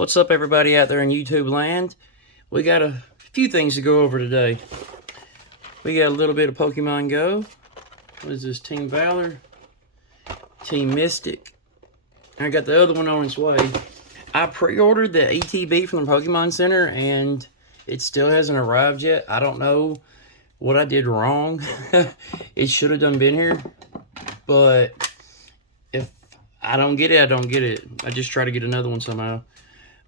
What's up, everybody out there in YouTube land? We got a few things to go over today. We got a little bit of Pokemon Go. What is this? Team Valor, Team Mystic. I got the other one on its way. I pre-ordered the ETB from the Pokemon Center, and it still hasn't arrived yet. I don't know what I did wrong. It should have done been here, but if I don't get it, I don't get it. I just try to get another one somehow.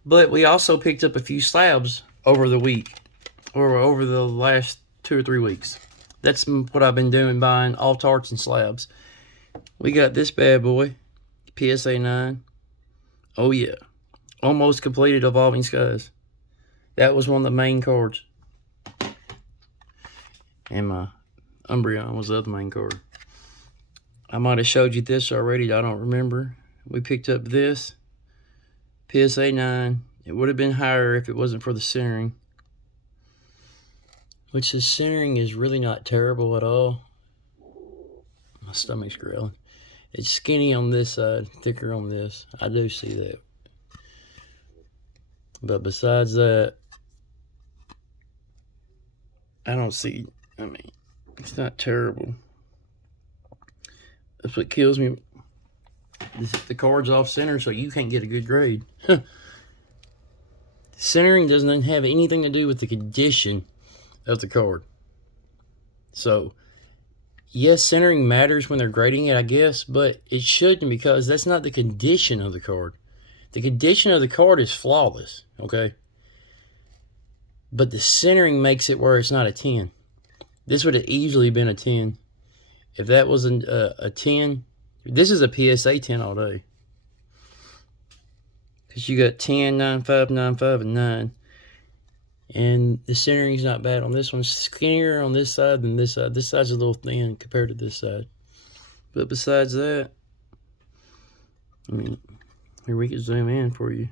But we also picked up a few slabs over the week, or over the last 2 or 3 weeks. That's what I've been doing, buying all tarts and slabs. We got this bad boy, PSA 9. Oh yeah, almost completed Evolving Skies. That was one of the main cards. And my Umbreon was the other main card. I might have showed you this already, I don't remember. We picked up this, PSA 9. It would have been higher if it wasn't for the centering. Which the centering is really not terrible at all. My stomach's growling. It's skinny on this side, thicker on this. I do see that. But besides that, I don't see, it's not terrible. That's what kills me. The card's off center, so you can't get a good grade. Centering doesn't have anything to do with the condition of the card. So, yes, centering matters when they're grading it, I guess, but it shouldn't, because that's not the condition of the card. The condition of the card is flawless, okay? But the centering makes it where it's not a 10. This would have easily been a 10. If that wasn't a 10, this is a PSA 10 all day. Because you got 10, 9, 5, 9, 5, and 9. And the centering is not bad on this one. Skinnier on this side than this side. This side's a little thin compared to this side. But besides that, here we can zoom in for you.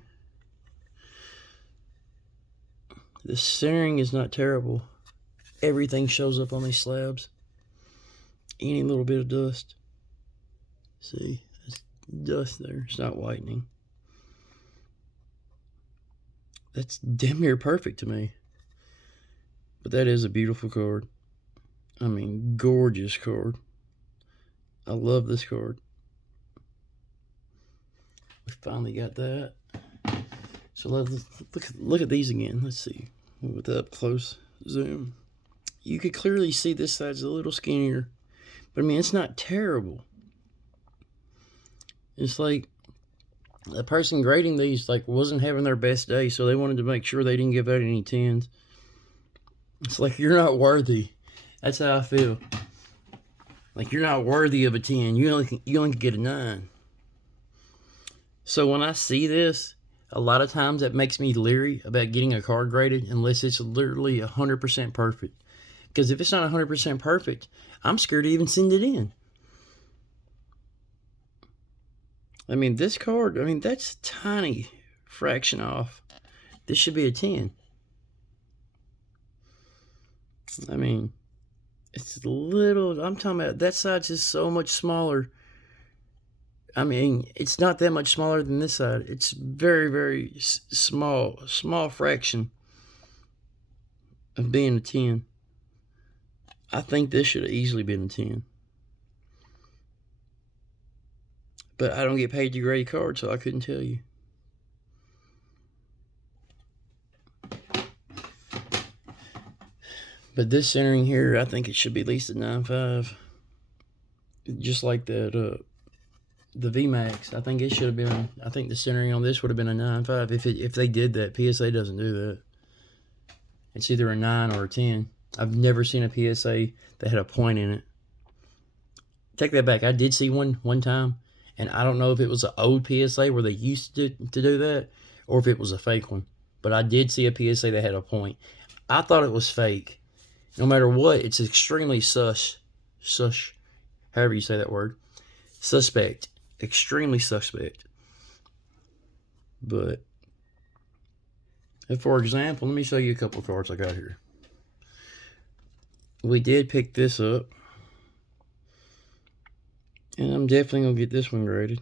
The centering is not terrible. Everything shows up on these slabs. Any little bit of dust. See, there's dust there. It's not whitening. That's damn near perfect to me. But that is a beautiful card. Gorgeous card. I love this card. We finally got that. So let's look at these again. Let's see. With the up close zoom. You could clearly see this side's a little skinnier. But it's not terrible. It's like the person grading these wasn't having their best day, so they wanted to make sure they didn't give out any 10s. It's like, you're not worthy. That's how I feel. Like, you're not worthy of a 10. You only can get a 9. So when I see this, a lot of times that makes me leery about getting a card graded unless it's literally 100% perfect. Because if it's not 100% perfect, I'm scared to even send it in. This card, that's a tiny fraction off. This should be a 10. It's a little, I'm talking about that side's just so much smaller. It's not that much smaller than this side. It's very, very small fraction of being a 10. I think this should have easily been a 10. But I don't get paid to grade cards, so I couldn't tell you. But this centering here, I think it should be at least a 9.5. Just like that, the VMAX. I think it should have been, I think the centering on this would have been a 9.5 if they did that. PSA doesn't do that. It's either a 9 or a 10. I've never seen a PSA that had a point in it. Take that back. I did see one time, and I don't know if it was an old PSA where they used to do that, or if it was a fake one. But I did see a PSA that had a point. I thought it was fake. No matter what, it's extremely sus, however you say that word. Suspect. Extremely suspect. But, for example, let me show you a couple of cards I got here. We did pick this up. And I'm definitely going to get this one graded.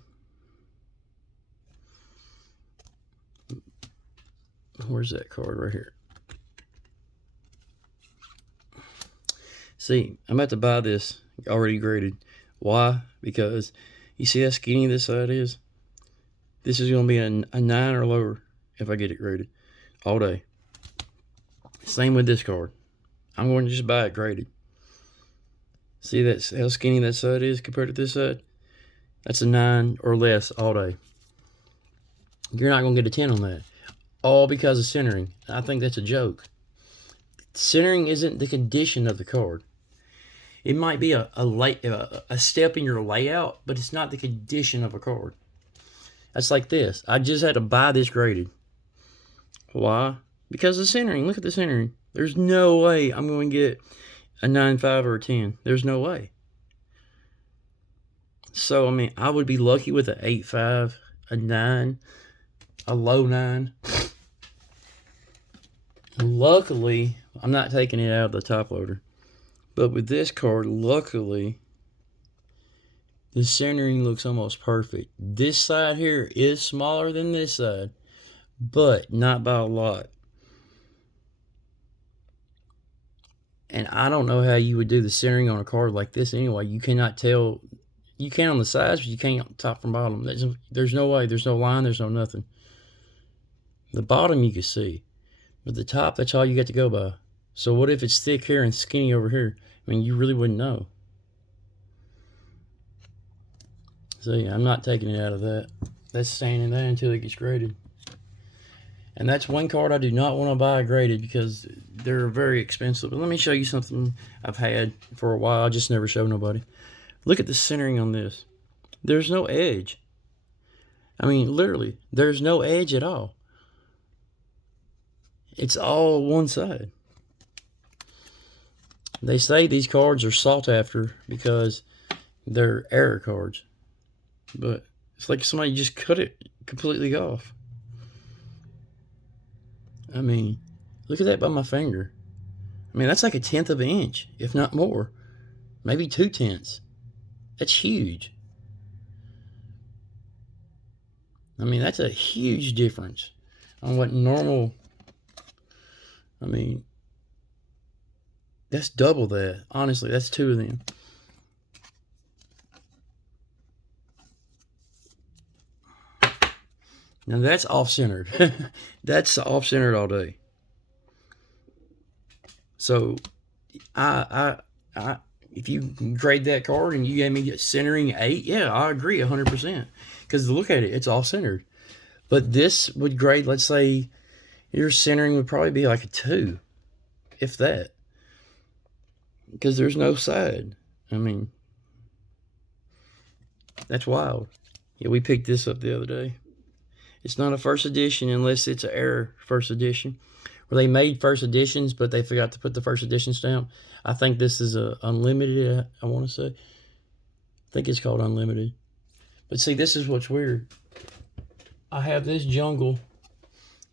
Where's that card? Right here. See, I'm about to buy this already graded. Why? Because you see how skinny this side is? This is going to be a 9 or lower if I get it graded all day. Same with this card. I'm going to just buy it graded. See that's how skinny that side is compared to this side? That's a 9 or less all day. You're not going to get a 10 on that. All because of centering. I think that's a joke. Centering isn't the condition of the card. It might be a step in your layout, but it's not the condition of a card. That's like this. I just had to buy this graded. Why? Because of centering. Look at the centering. There's no way I'm going to get a 9.5 or a 10. There's no way. So, I mean, I would be lucky with an 8.5, a 9, a low 9. Luckily, I'm not taking it out of the top loader. But with this card, luckily, the centering looks almost perfect. This side here is smaller than this side, but not by a lot. And I don't know how you would do the centering on a card like this anyway. You cannot tell. You can on the sides, but you can't top from bottom. There's no way. There's no line. There's no nothing. The bottom you can see. But the top, that's all you got to go by. So what if it's thick here and skinny over here? I mean, you really wouldn't know. So yeah, I'm not taking it out of that. That's staying in there until it gets graded. And that's one card I do not want to buy graded because they're very expensive. But let me show you something I've had for a while. I just never show nobody. Look at the centering on this. There's no edge. I mean, literally, there's no edge at all. It's all one side. They say these cards are sought after because they're error cards. But it's like somebody just cut it completely off. I mean, look at that by my finger. I mean, that's like 1/10 of an inch, if not more. Maybe 2/10. That's huge. I mean, that's a huge difference on what normal. I mean, that's double that. Honestly, that's 2 of them. Now that's off-centered. That's off-centered all day. So, if you grade that card and you gave me centering 8, yeah, I agree 100%. Because look at it, it's off-centered. But this would grade, let's say, your centering would probably be like a 2, if that. Because there's no side. I mean, that's wild. Yeah, we picked this up the other day. It's not a first edition unless it's an error first edition. Where they made first editions, but they forgot to put the first edition stamp. I think this is a unlimited, I want to say. I think it's called unlimited. But see, this is what's weird. I have this Jungle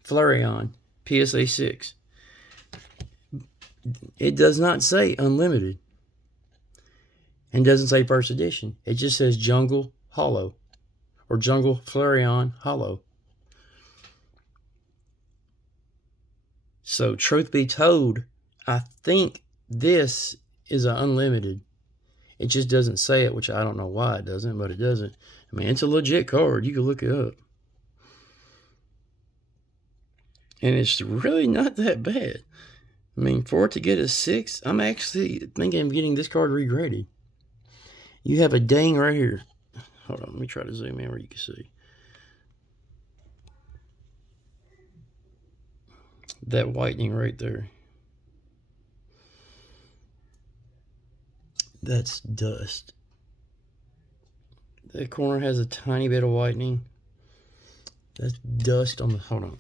Flareon PSA 6. It does not say unlimited. And doesn't say first edition. It just says Jungle Holo. Or Jungle Flareon Holo. So, truth be told, I think this is an unlimited. It just doesn't say it, which I don't know why it doesn't, but it doesn't. I mean, it's a legit card. You can look it up. And it's really not that bad. I mean, for it to get a 6, I'm actually thinking of getting this card regraded. You have a dang right here. Hold on, let me try to zoom in where you can see. That whitening right there. That's dust. That corner has a tiny bit of whitening. That's dust on the, hold on.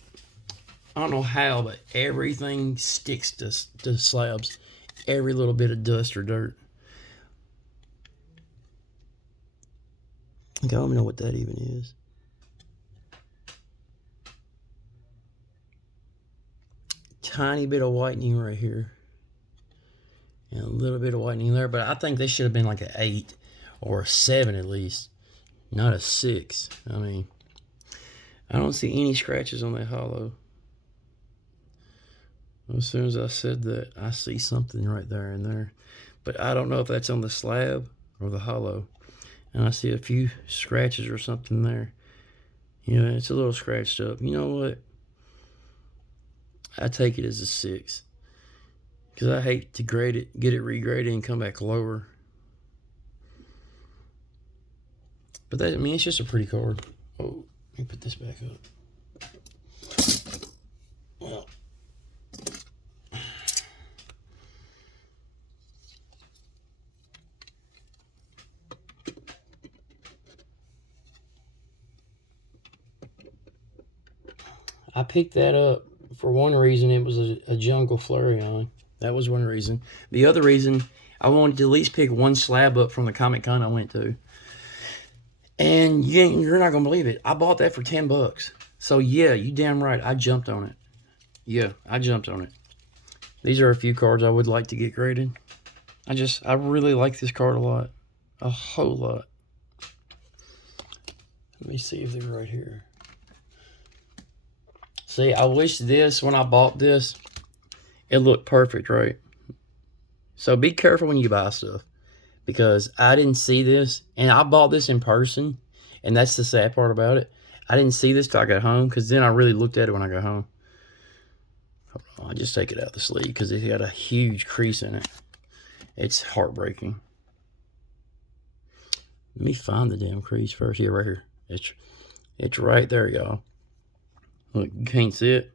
I don't know how, but everything sticks to slabs. Every little bit of dust or dirt. I don't even know what that even is. Tiny bit of whitening right here. And a little bit of whitening there, but I think this should have been like an 8 or a 7 at least. Not a 6. I mean, I don't see any scratches on that holo. As soon as I said that, I see something right there and there. But I don't know if that's on the slab or the hollow. And I see a few scratches or something there. You know, it's a little scratched up. You know what? I take it as a 6. Because I hate to grade it, get it regraded, and come back lower. But that, I mean, it's just a pretty card. Oh, let me put this back up. Well, I picked that up for one reason. It was a Jungle Flareon. That was one reason. The other reason, I wanted to at least pick one slab up from the Comic Con I went to. And you're not going to believe it. I bought that for $10. So, yeah, you damn right. I jumped on it. Yeah, I jumped on it. These are a few cards I would like to get graded. I really like this card a lot. A whole lot. Let me see if they're right here. See, I wish this, when I bought this, it looked perfect, right? So be careful when you buy stuff. Because I didn't see this, and I bought this in person, and that's the sad part about it. I didn't see this till I got home, because then I really looked at it when I got home. I'll just take it out of the sleeve, because it got a huge crease in it. It's heartbreaking. Let me find the damn crease first. Yeah, right here. It's right there, y'all. Look, you can't see it.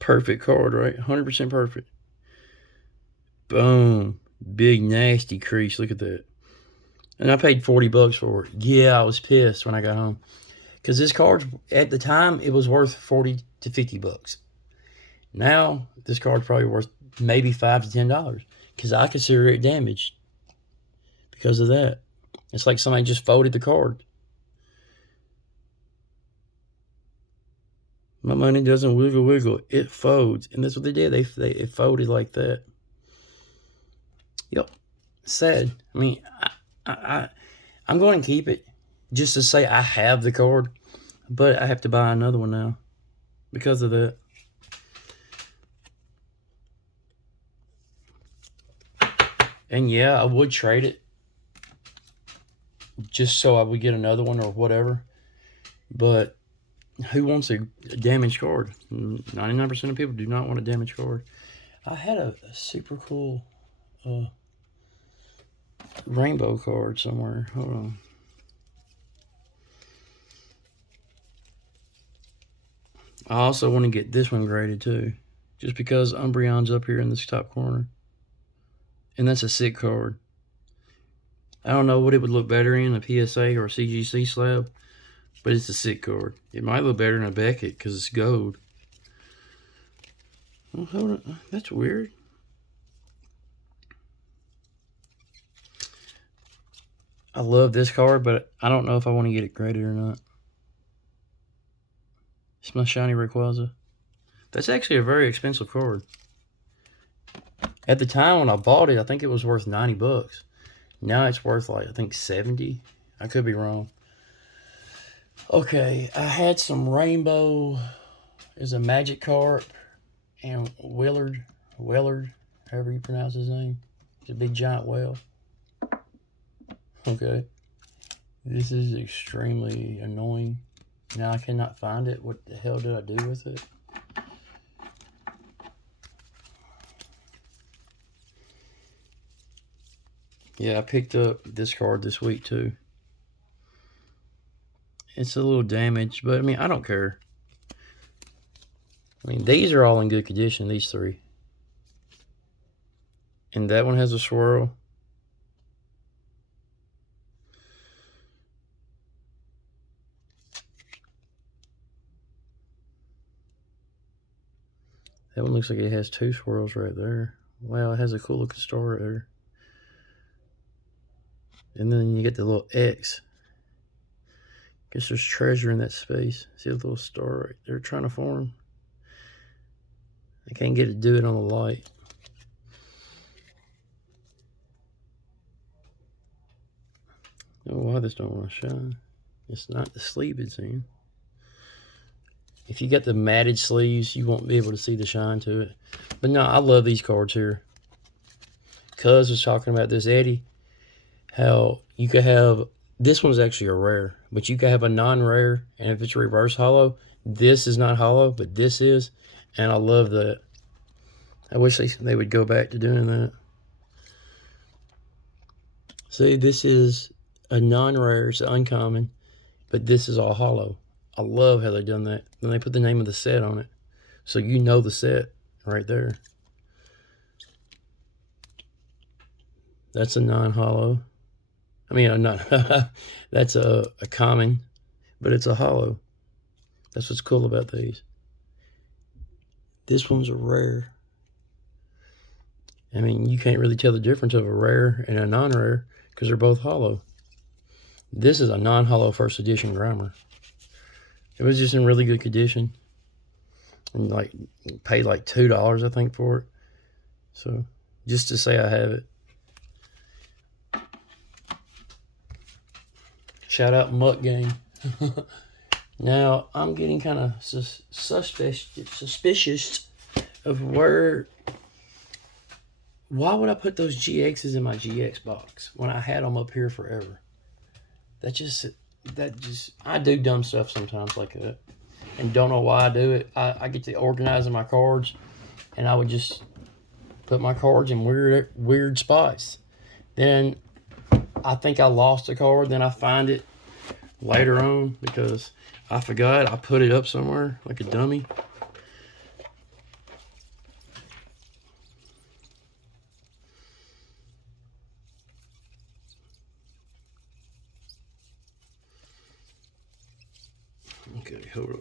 Perfect card, right? 100% perfect. Boom. Big, nasty crease. Look at that. And I paid $40 for it. Yeah, I was pissed when I got home. Because this card, at the time, it was worth $40 to $50. Now, this card's probably worth maybe $5 to $10. Because I consider it damaged. Because of that. It's like somebody just folded the card. My money doesn't wiggle. It folds. And that's what they did. It folded like that. Yep. Sad. I mean, I'm going to keep it just to say I have the card. But I have to buy another one now. Because of that. And yeah, I would trade it. Just so I would get another one or whatever. But who wants a damaged card? 99% of people do not want a damaged card. I had a super cool rainbow card somewhere. Hold on. I also want to get this one graded too. Just because Umbreon's up here in this top corner. And that's a sick card. I don't know what it would look better in, a PSA or a CGC slab. But it's a sick card. It might look better than a Beckett because it's gold. Oh, hold on. That's weird. I love this card, but I don't know if I want to get it graded or not. It's my shiny Rayquaza. That's actually a very expensive card. At the time when I bought it, I think it was worth $90. Now it's worth like, I think 70. I could be wrong. Okay, I had some rainbow. Is a Magikarp and Willard, however you pronounce his name. It's a big giant whale. Okay. This is extremely annoying. Now I cannot find it. What the hell did I do with it? Yeah, I picked up this card this week too. It's a little damaged, but I mean, I don't care. I mean, these are all in good condition, these three. And that one has a swirl. That one looks like it has two swirls right there. Wow, it has a cool looking star right there. And then you get the little X. Guess there's treasure in that space. See a little star right there trying to form. I can't get it to do it on the light. Oh, why this don't want to shine? It's not the sleeve it's in. If you got the matted sleeves, you won't be able to see the shine to it. But no, I love these cards here. Cuz was talking about this, Eddie, how you could have, this one's actually a rare, but you could have a non-rare, and if it's reverse hollow, this is not hollow, but this is, and I love that. I wish they would go back to doing that. See, this is a non-rare, it's uncommon, but this is all hollow. I love how they've done that. Then they put the name of the set on it, so you know the set right there. That's a non-hollow. I mean, not that's a common, but it's a hollow. That's what's cool about these. This one's a rare. I mean, you can't really tell the difference of a rare and a non-rare because they're both hollow. This is a non-hollow first edition Grimer. It was just in really good condition. And like, paid like $2, I think, for it. So, just to say I have it. Shout out Muck Game. Now, I'm getting kind of suspicious of why would I put those GXs in my GX box when I had them up here forever? I do dumb stuff sometimes like that, and don't know why I do it. I get to organizing my cards, and I would just put my cards in weird spots. Then I think I lost a card, then I find it later on because I forgot I put it up somewhere like a dummy. Okay, hold up.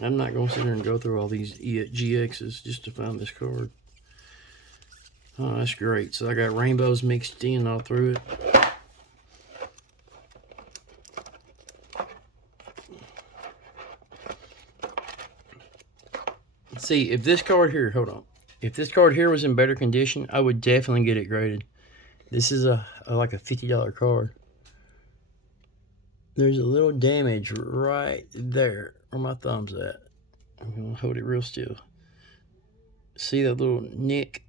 I'm not going to sit here and go through all these GXs just to find this card. Oh, that's great. So I got rainbows mixed in all through it. See, if this card here, hold on. If this card here was in better condition, I would definitely get it graded. This is like a $50 card. There's a little damage right there where my thumb's at. I'm going to hold it real still. See that little nick?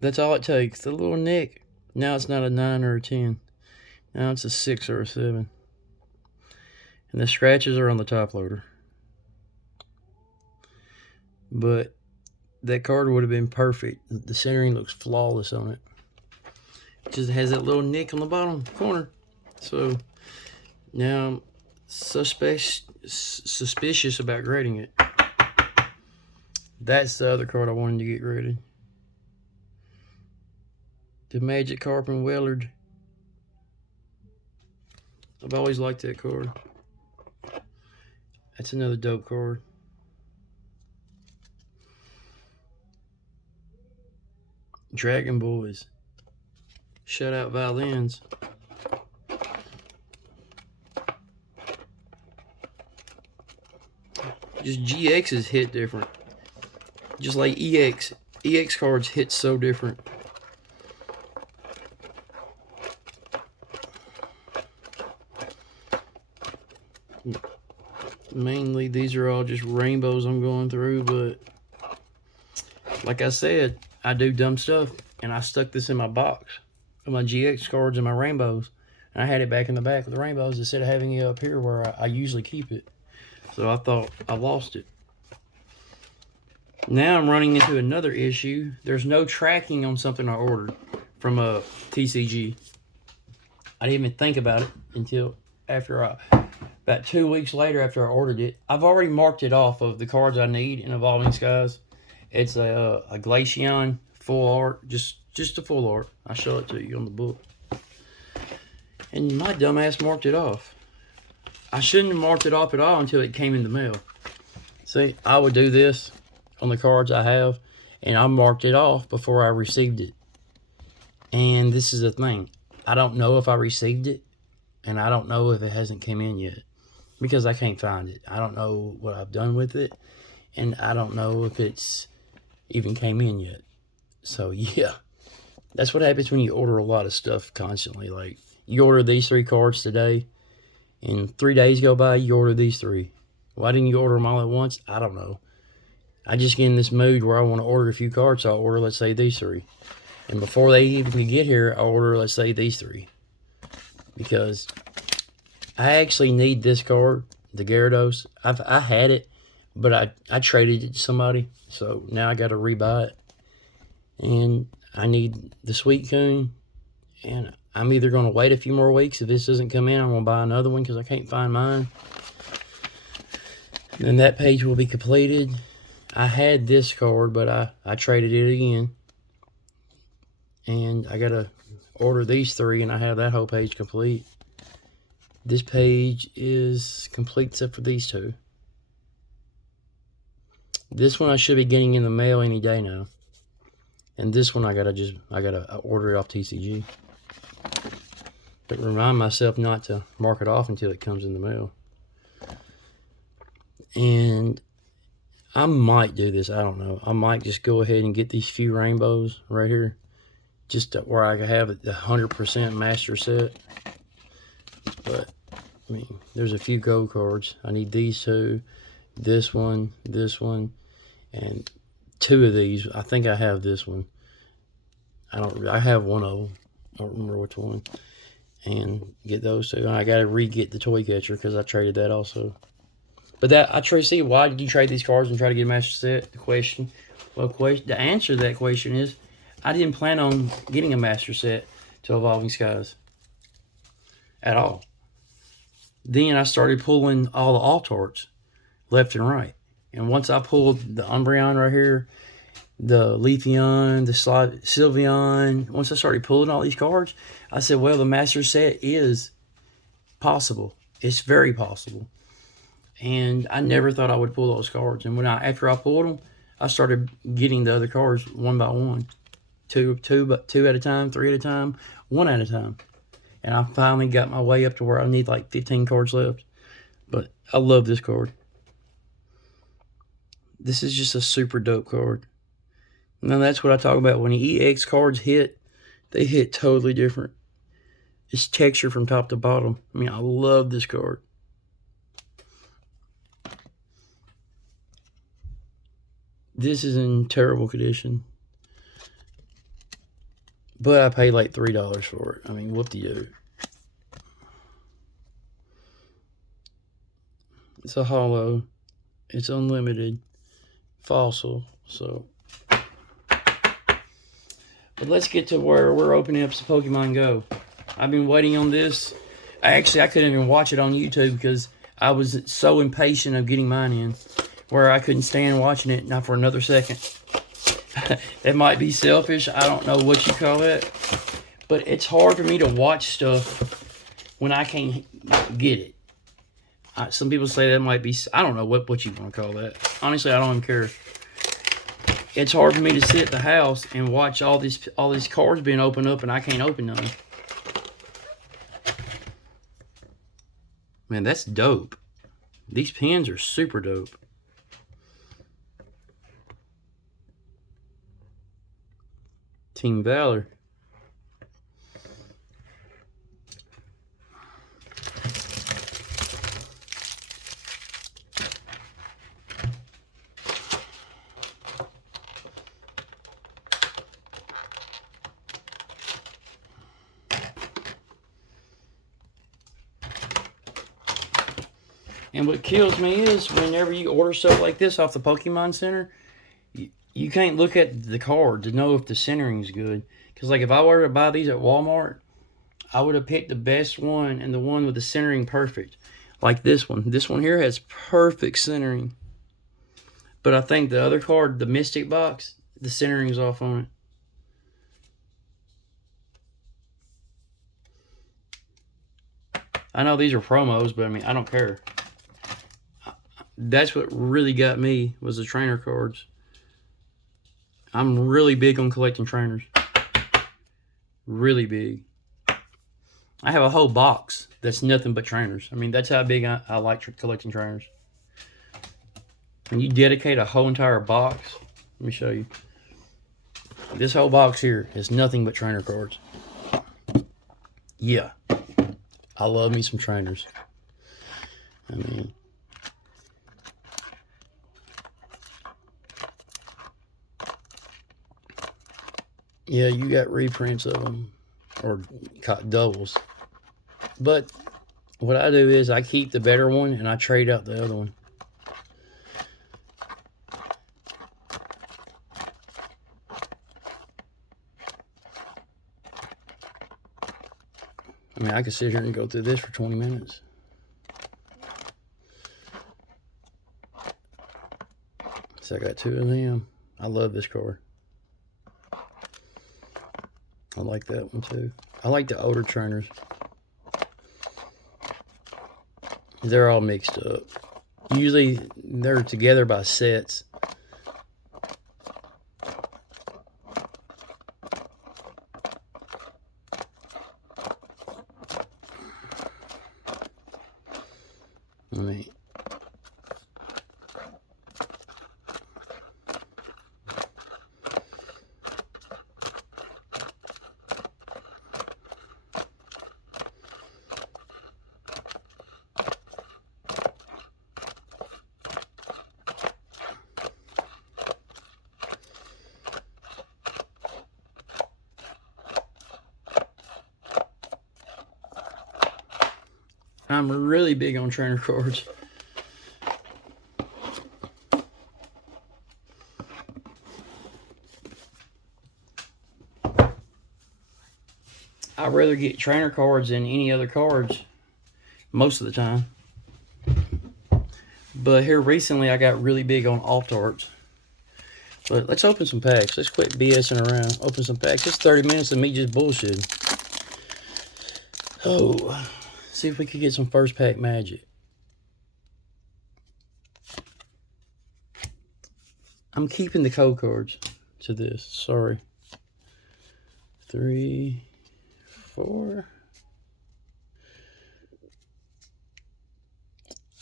That's all it takes, the little nick. Now it's not a 9 or a 10. Now it's a 6 or a 7. And the scratches are on the top loader. But that card would have been perfect. The centering looks flawless on it. It just has that little nick on the bottom corner. So now I'm suspicious about grading it. That's the other card I wanted to get graded. The Magic Carpenter Willard. I've always liked that card. That's another dope card. Dragon Boys. Shout out Violins. Just GXs hit different. Just like EX. EX cards hit so different. Mainly these are all just rainbows I'm going through, but like I said, I do dumb stuff, and I stuck this in my box of my GX cards and my rainbows, and I had it back in the back with the rainbows instead of having it up here where I usually keep it. So I thought I lost it. Now I'm running into another issue. There's no tracking on something I ordered from a TCG. I didn't even think about it until after about 2 weeks later after I ordered it. I've already marked it off of the cards I need in Evolving Skies. It's a Glaceon full art, just a full art. I'll show it to you on the book. And my dumbass marked it off. I shouldn't have marked it off at all until it came in the mail. See, I would do this on the cards I have, and I marked it off before I received it. And this is the thing. I don't know if I received it, and I don't know if it hasn't come in yet, because I can't find it. I don't know what I've done with it, and I don't know if it's even came in yet. So yeah, that's what happens when you order a lot of stuff constantly. Like, you order these 3 cards today, and 3 days go by, you order these 3. Why didn't you order them all at once? I don't know. I just get in this mood where I want to order a few cards, so I'll order, let's say, these 3. And before they even get here, I'll order, let's say, these 3. Because I actually need this card, the Gyarados. I had it, but I traded it to somebody, so now I got to rebuy it. And I need the Suicune, and I'm either going to wait a few more weeks. If this doesn't come in, I'm going to buy another one because I can't find mine. Then that page will be completed. I had this card, but I traded it again. And I got to order these 3, and I have that whole page complete. This page is complete except for these 2. This one I should be getting in the mail any day now. And this one I gotta order it off TCG. But remind myself not to mark it off until it comes in the mail. And I might do this, I don't know. I might just go ahead and get these few rainbows right here. Just where I can have the 100% master set. But, I mean, there's a few gold cards. I need these 2, this one, and 2 of these. I think I have this one. I have one of them. I don't remember which one. And get those 2. And I got to re-get the toy catcher because I traded that also. But see, why did you trade these cards and try to get a master set? The question. Well, the answer to that question is, I didn't plan on getting a master set to Evolving Skies at all. Then I started pulling all the alt-arts left and right. And once I pulled the Umbreon right here, the Leafeon, the Sylveon, once I started pulling all these cards, I said, well, the master set is possible. It's very possible. And I never thought I would pull those cards. And after I pulled them, I started getting the other cards one by one. Two at a time, 3 at a time, 1 at a time. And I finally got my way up to where I need like 15 cards left. But I love this card. This is just a super dope card. Now that's what I talk about. When the EX cards hit, they hit totally different. It's texture from top to bottom. I mean, I love this card. This is in terrible condition. But I paid like $3 for it. I mean, whoop-de-doo. It's a holo. It's unlimited. Fossil. So. But let's get to where we're opening up some Pokemon Go. I've been waiting on this. I couldn't even watch it on YouTube because I was so impatient of getting mine in, where I couldn't stand watching it not for another second. That might be selfish. I don't know what you call it. But it's hard for me to watch stuff when I can't get it. Some people say that might be, I don't know what you want to call that. Honestly, I don't even care. It's hard for me to sit at the house and watch all these cards being opened up and I can't open none. Man, that's dope. These pins are super dope. Team Valor. And what kills me is whenever you order stuff like this off the Pokemon Center, you can't look at the card to know if the centering's good. Because like if I were to buy these at Walmart, I would have picked the best one and the one with the centering perfect. Like this one. This one here has perfect centering. But I think the other card, the Mystic Box, the centering's off on it. I know these are promos, but I mean, I don't care. That's what really got me, was the trainer cards. I'm really big on collecting trainers. Really big. I have a whole box that's nothing but trainers. I mean, that's how big I like collecting trainers. When you dedicate a whole entire box, let me show you. This whole box here is nothing but trainer cards. Yeah. I love me some trainers. I mean, Yeah, you got reprints of them, or doubles. But what I do is I keep the better one and I trade out the other one. I mean, I could sit here and go through this for 20 minutes. So I got 2 of them. I love this card. I like that one too. I like the older trainers. They're all mixed up. Usually they're together by sets. I mean, I'm really big on trainer cards. I'd rather get trainer cards than any other cards most of the time. But here recently I got really big on alt arts. But let's open some packs. Let's quit BSing around. Open some packs. It's 30 minutes of me just bullshitting. Oh, see if we could get some first pack magic. I'm keeping the code cards to this. Sorry. 3, 4.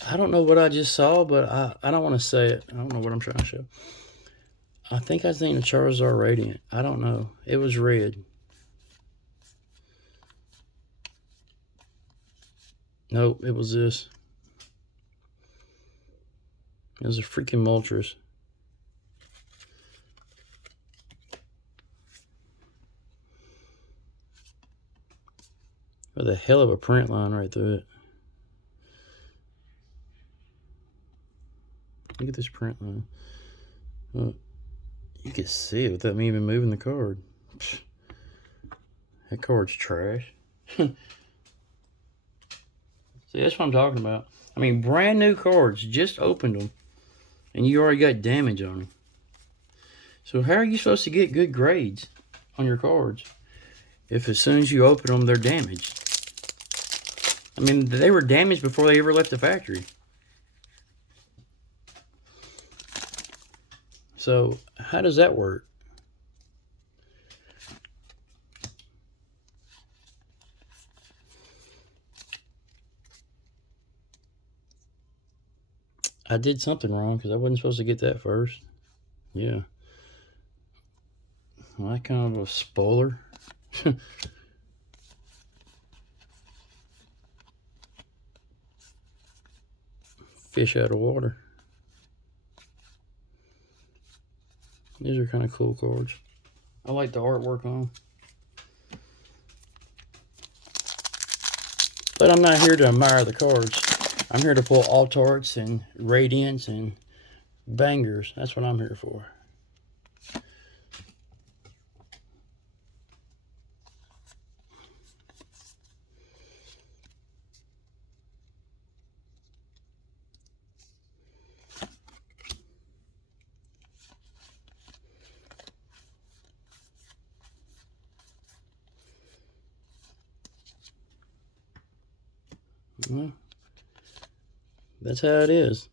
I don't know what I just saw, but I don't want to say it. I don't know what I'm trying to show. I think the Charizard Radiant. I don't know. It was red. Nope, it was this. It was a freaking Moltres. With a hell of a print line right through it. Look at this print line. Look, you can see it without me even moving the card. Pfft. That card's trash. See, that's what I'm talking about. I mean, brand new cards. Just opened them. And you already got damage on them. So how are you supposed to get good grades on your cards if as soon as you open them, they're damaged? I mean, they were damaged before they ever left the factory. So how does that work? I did something wrong because I wasn't supposed to get that first. Yeah. Well, that kind of a spoiler. Fish out of water. These are kind of cool cards. I like the artwork on them. But I'm not here to admire the cards. I'm here to pull alt arts and radiants and bangers. That's what I'm here for. Well, that's how it is.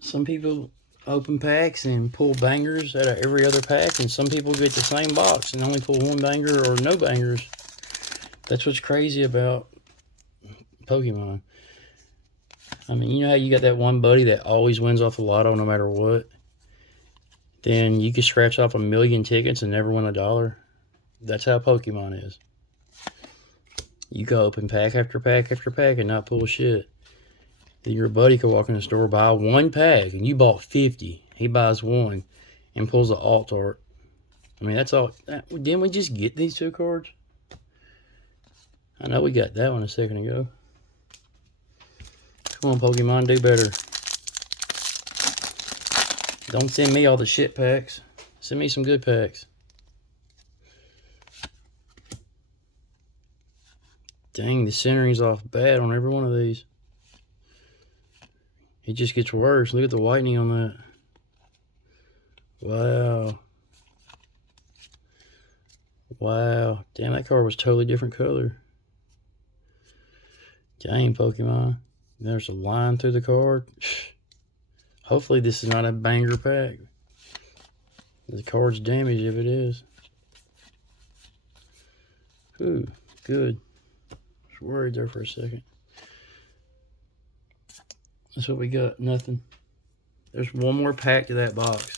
Some people open packs and pull bangers out of every other pack, and some people get the same box and only pull one banger or no bangers. That's what's crazy about Pokemon. I mean, you know how you got that one buddy that always wins off the lotto no matter what? Then you can scratch off 1,000,000 tickets and never win $1. That's how Pokemon is. You go open pack after pack after pack and not pull shit. Then your buddy could walk in the store, buy one pack, and you bought 50. He buys one and pulls an alt art. I mean, that's all. Didn't we just get these 2 cards? I know we got that one a second ago. Come on, Pokemon, do better. Don't send me all the shit packs. Send me some good packs. Dang, the centering's off bad on every one of these. It just gets worse. Look at the whitening on that. Wow. Wow. Damn, that card was totally different color. Dang, Pokemon. There's a line through the card. Hopefully this is not a banger pack. The card's damaged if it is. Ooh, good. I was worried there for a second. That's what we got. Nothing. There's one more pack to that box.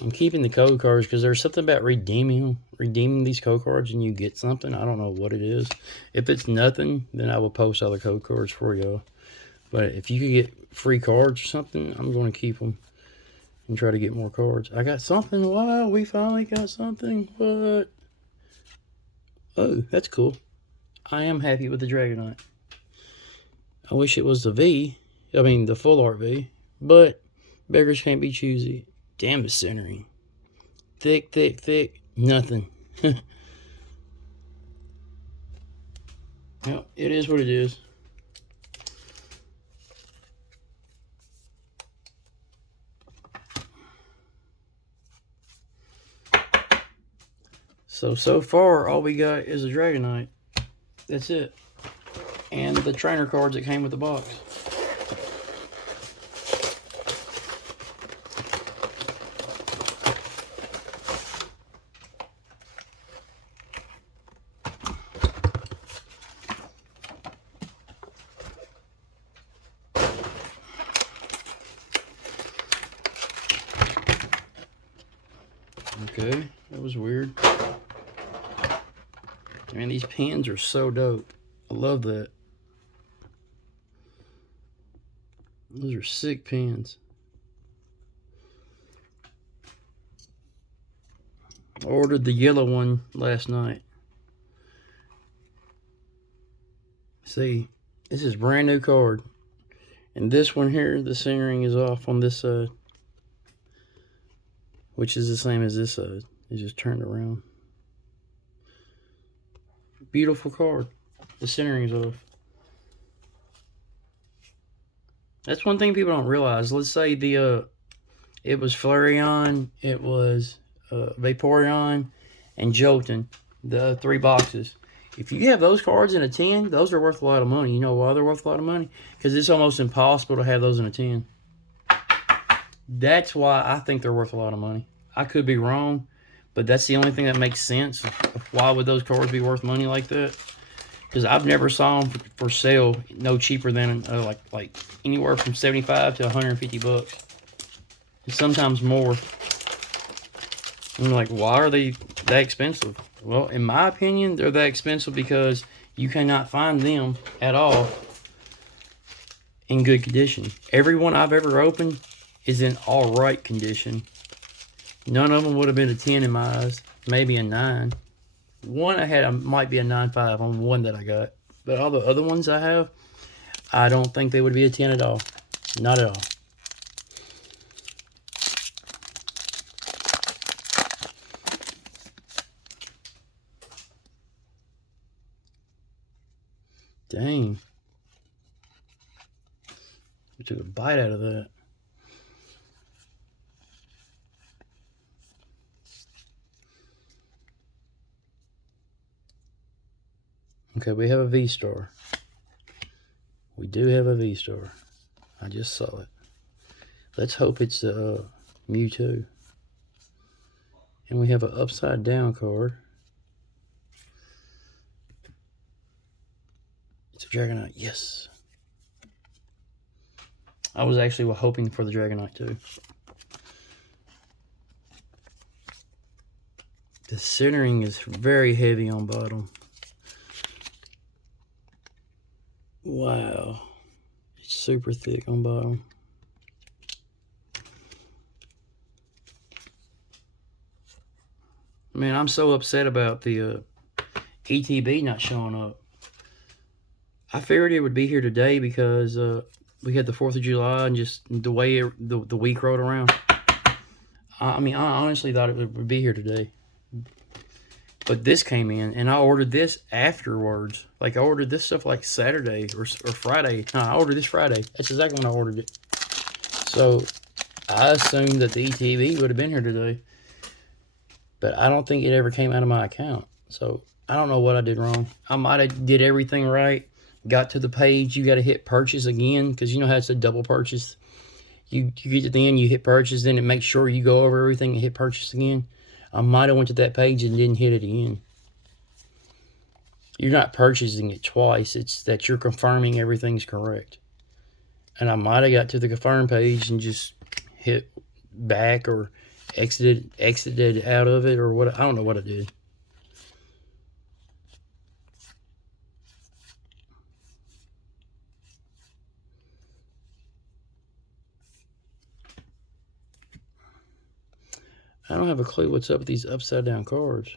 I'm keeping the code cards because there's something about redeeming these code cards and you get something. I don't know what it is. If it's nothing, then I will post all the code cards for y'all. But if you could get free cards or something, I'm going to keep them and try to get more cards. I got something. Wow, we finally got something. What? Oh, that's cool. I am happy with the Dragonite. I wish it was the V. I mean, the full art V. But beggars can't be choosy. Damn the centering. Thick, thick, thick. Nothing. Well, it is what it is. So far, all we got is a Dragonite. That's it. And the trainer cards that came with the box. Okay, that was weird. Man, these pins are so dope. I love that. Those are sick pins. I ordered the yellow one last night. See, this is brand new card. And this one here, the centering is off on this side, which is the same as this side. It just turned around. Beautiful card. The centering is off. That's one thing people don't realize. Let's say it was Flareon, it was Vaporeon, and Jolteon, the 3 boxes. If you have those cards in a 10, those are worth a lot of money. You know why they're worth a lot of money? Because it's almost impossible to have those in a 10. That's why I think they're worth a lot of money. I could be wrong, but that's the only thing that makes sense of why would those cards be worth money like that. Because I've never saw them for sale no cheaper than like anywhere from 75 to 150 bucks. And sometimes more. I'm like, why are they that expensive? Well, in my opinion, they're that expensive because you cannot find them at all in good condition. Every one I've ever opened is in all right condition. None of them would have been a 10 in my eyes. Maybe a 9. One I had might be a 9.5 on one that I got. But all the other ones I have, I don't think they would be a 10 at all. Not at all. Dang. We took a bite out of that. Okay, we have a V-Star. We do have a V-Star. I just saw it. Let's hope it's a Mewtwo. And we have an upside down card. It's a Dragonite. Yes. I was actually hoping for the Dragonite too. The centering is very heavy on bottom. Wow. It's super thick on bottom. Man, I'm so upset about the ETB not showing up. I figured it would be here today because we had the 4th of July and just the way the week rolled around. I mean, I honestly thought it would be here today. But this came in, and I ordered this afterwards. Like, I ordered this stuff like Saturday or Friday. No, I ordered this Friday. That's exactly when I ordered it. So, I assumed that the ETB would have been here today. But I don't think it ever came out of my account. So, I don't know what I did wrong. I might have did everything right. Got to the page, you got to hit purchase again. Because you know how it's a double purchase. You get to the end, you hit purchase. Then it makes sure you go over everything and hit purchase again. I might have went to that page and didn't hit it again. You're not purchasing it twice. It's that you're confirming everything's correct. And I might have got to the confirm page and just hit back or exited out of it or what. I don't know what I did. I don't have a clue what's up with these upside down cards.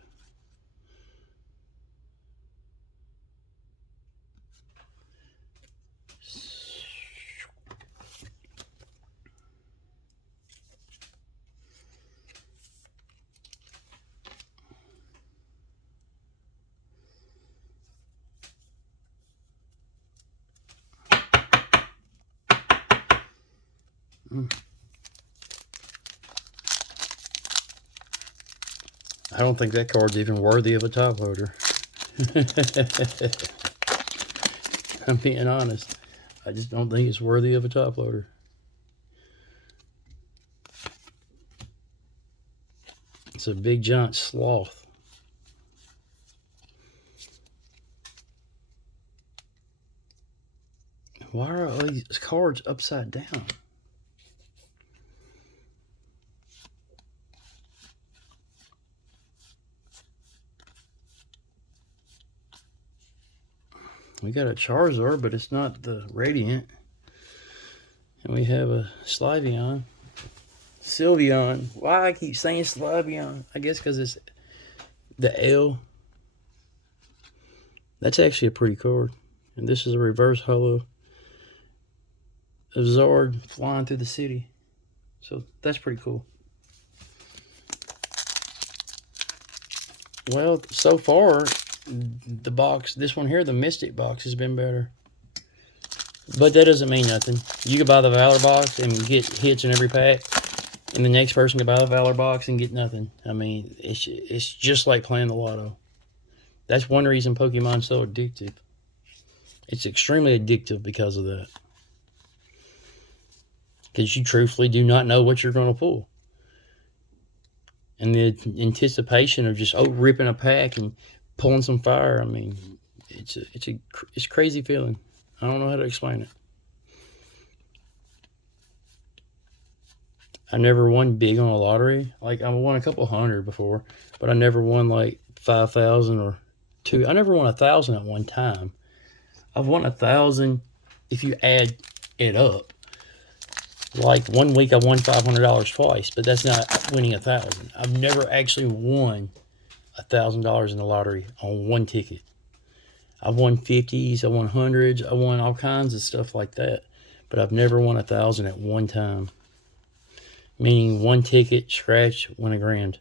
I don't think that card's even worthy of a top loader. I'm being honest. I just don't think it's worthy of a top loader. It's a big giant sloth. Why are all these cards upside down? We got a Charizard, but it's not the Radiant. And we have a Sylveon. Sylveon. Why I keep saying Sylveon? I guess because it's the L. That's actually a pretty card. And this is a reverse holo of Zard flying through the city. So that's pretty cool. Well, so far, the box, this one here, the Mystic box, has been better. But that doesn't mean nothing. You can buy the Valor box and get hits in every pack, and the next person can buy the Valor box and get nothing. I mean, it's just like playing the lotto. That's one reason Pokemon's so addictive. It's extremely addictive because of that. Because you truthfully do not know what you're going to pull. And the anticipation of just ripping a pack and pulling some fire. I mean, it's a crazy feeling. I don't know how to explain it. I never won big on a lottery. Like, I won a couple hundred before, but I never won like 5,000 or 2. I never won 1,000 at one time. I've won 1,000 if you add it up. Like, one week I won $500 twice, but that's not winning 1,000. I've never actually won $1,000 in the lottery on one ticket. I've won 50s, I won 100s, I won all kinds of stuff like that, but I've never won 1,000 at one time. Meaning one ticket, scratch, win $1,000.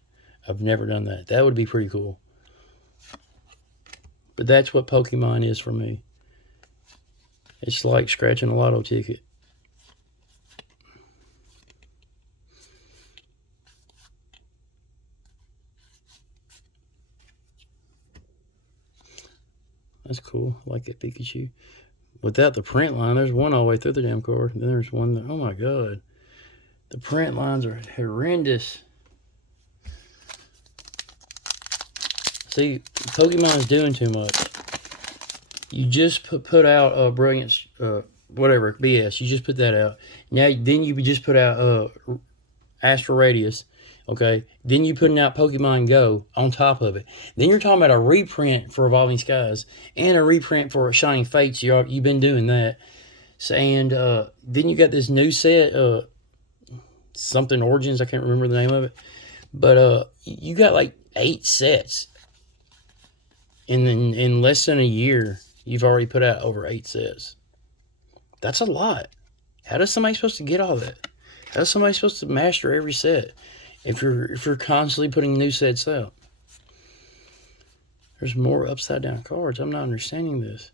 I've never done that. That would be pretty cool. But that's what Pokemon is for me. It's like scratching a lotto ticket. That's cool. I like that Pikachu. Without the print line, there's one all the way through the damn card. Then there's one that, oh my god. The print lines are horrendous. See, Pokemon's doing too much. You just put out a Brilliance, whatever, BS. You just put that out. Now, then you just put out Astral Radius. Okay, then you putting out Pokemon Go on top of it. Then you're talking about a reprint for Evolving Skies and a reprint for Shining Fates. You've been doing that. So, and then you got this new set, something Origins. I can't remember the name of it, but you got like 8 sets. In less than a year, you've already put out over 8 sets. That's a lot. How does somebody supposed to get all that? How's somebody supposed to master every set if you're constantly putting new sets out? There's more upside down cards. I'm not understanding this.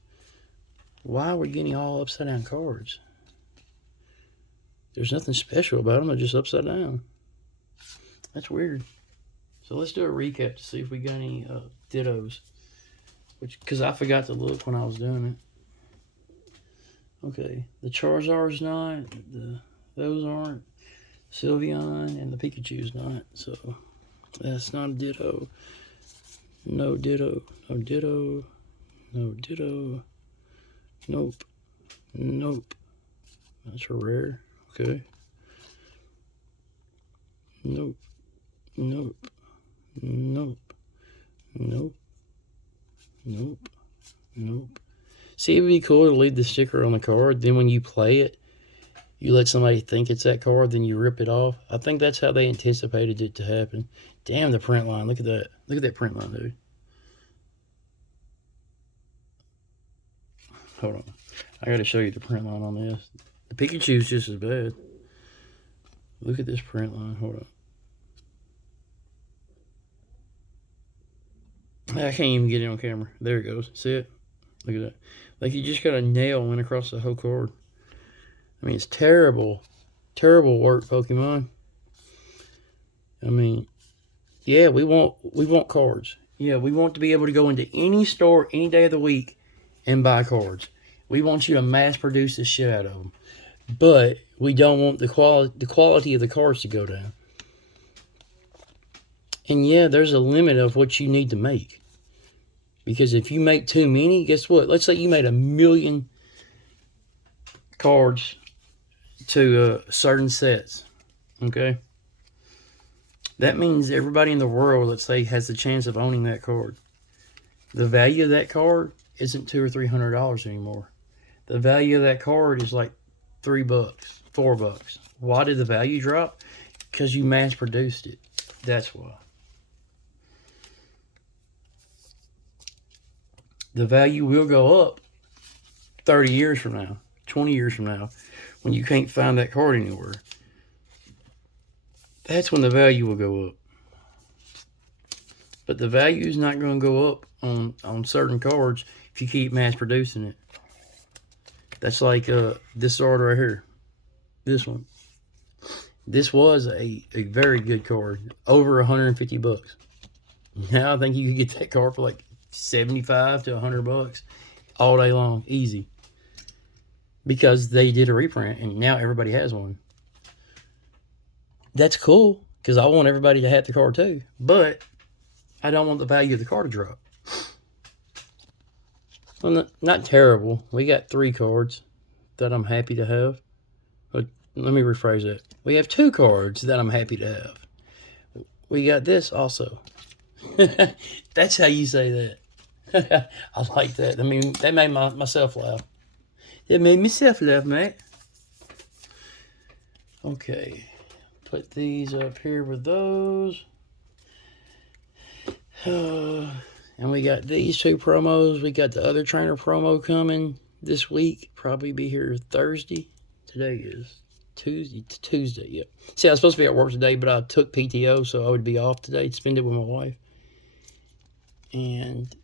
Why are we getting all upside down cards? There's nothing special about them. They're just upside down. That's weird. So let's do a recap to see if we got any dittos. Because I forgot to look when I was doing it. Okay, the Charizard's not. Those aren't. Sylveon and the Pikachu's not. So that's not a ditto. No ditto. No ditto. No ditto. Nope. Nope. That's a rare. Okay. Nope. Nope. Nope. Nope. Nope. Nope. See, it would be cool to leave the sticker on the card. Then when you play it, you let somebody think it's that card, then you rip it off. I think that's how they anticipated it to happen. Damn, the print line. Look at that. Look at that print line, dude. Hold on. I got to show you the print line on this. The Pikachu's just as bad. Look at this print line. Hold on. I can't even get it on camera. There it goes. See it? Look at that. Like you just got a nail went across the whole card. I mean, it's terrible. Terrible work, Pokemon. I mean, yeah, we want cards. Yeah, we want to be able to go into any store any day of the week and buy cards. We want you to mass produce the shit out of them. But we don't want the quality of the cards to go down. And yeah, there's a limit of what you need to make. Because if you make too many, guess what? Let's say you made 1 million cards to certain sets. Okay? That means everybody in the world, let's say, has the chance of owning that card. The value of that card isn't $200 or $300 anymore. The value of that card is like $3, $4. Why did the value drop? Because you mass produced it. That's why. The value will go up 30 years from now, 20 years from now, when you can't find that card anywhere. That's when the value will go up. But the value is not going to go up on certain cards if you keep mass producing it. That's like this card right here. This one. This was a very good card. Over $150. Now I think you could get that card for like $75 to $100 all day long, easy, because they did a reprint and now everybody has one. That's cool because I want everybody to have the card too, but I don't want the value of the card to drop. Well, not terrible. We got 3 cards that I'm happy to have. But let me rephrase that. We have 2 cards that I'm happy to have. We got this also. That's how you say that. I like that. I mean, that made myself laugh. It made myself laugh, mate. Okay. Put these up here with those. And we got these 2 promos. We got the other trainer promo coming this week. Probably be here Thursday. Today is Tuesday, yep. See, I was supposed to be at work today, but I took PTO, so I would be off today to spend it with my wife. And